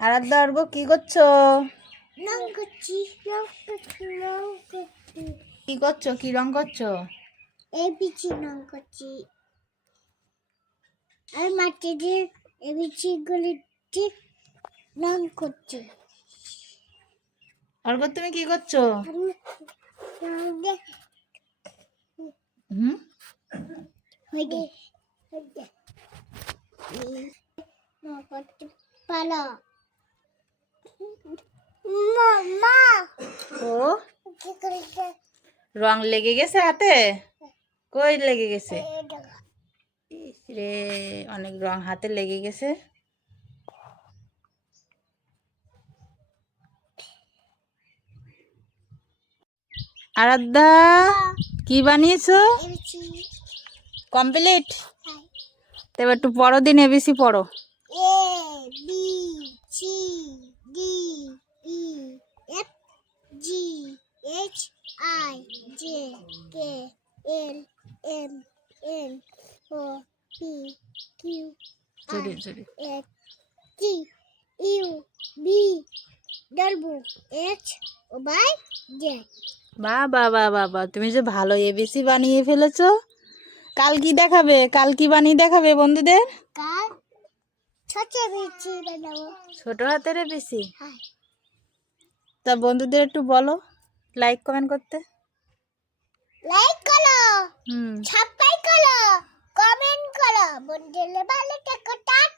আরাধ্যা অর্ঘ্য কি করছো? কি করছো? কি রং করছো? এবিসি রং করছি। আর মাটি দিয়ে এবিসি গুলি ঠিক রং করছি। অর্ঘ্য তুমি কি করছো? হুম পালা মা ও কি করেছে? রং লেগে গেছে হাতে? কই লেগে গেছে? ইস রে, অনেক রং হাতে লেগে গেছে। আরাধ্যা কি বানিয়েছো? ABC complete. এবার একটু পড়ো দিন, এবিসি পড়ো। A B C D E F G H I J K L M N O P Q R জোরে জোরে। S T U V W H O Y J. বাবা বাবা বাবা, তুমি যে ভালো এবিসি বানিয়ে ফেলেছো। কাল কি দেখাবে? কাল কি বানিয়ে দেখাবে বন্ধুদের? কার ছোট বিচি বানাবো। ছোট হাতের এবিসি। হ্যাঁ, তা বন্ধুদের একটু বলো লাইক কমেন্ট করতে। লাইক করো, হুম। সাবস্ক্রাইব করো, কমেন্ট করো, বন্ধুদের ভালো থেকো, টাটা।